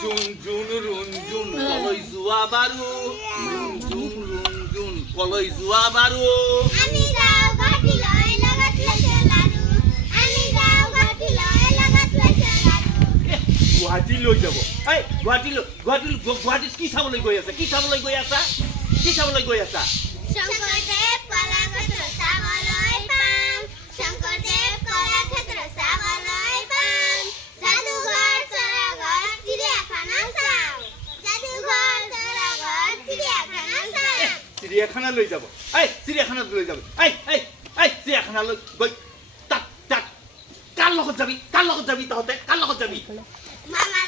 June June রঞ্জুন কলই জুয়া Bahru June June রঞ্জুন কলই জুয়া Bahru আমি যাও ঘাটি লয় লাগাত লেছে লাডু আমি যাও ঘাটি লয় লাগাত লেছে লাডু গুৱাহাটী লৈ যাব এই গুৱাহাটীত কি চাবলৈ গৈ আছে কি চাবলৈ গৈ আছা শঙ্কৰদেৱ কলাক্ষেত্ৰ চাবলৈ পাম শঙ্কৰদেৱ কলাক্ষেত্ৰ চাবলৈ পাম যাদুঘৰ চৰাঘৰ চিৰিয়াখানা চাওঁ যাদুঘৰ চৰাঘৰ চিৰিয়াখানা চাওঁ চিৰিয়াখানা লৈ যাব চিৰিয়াখানাত লৈ যাব চিৰিয়াখানালৈ গৈ তাত কাৰ লগত যাবি তহঁতে কাৰ লগত যাবি মামা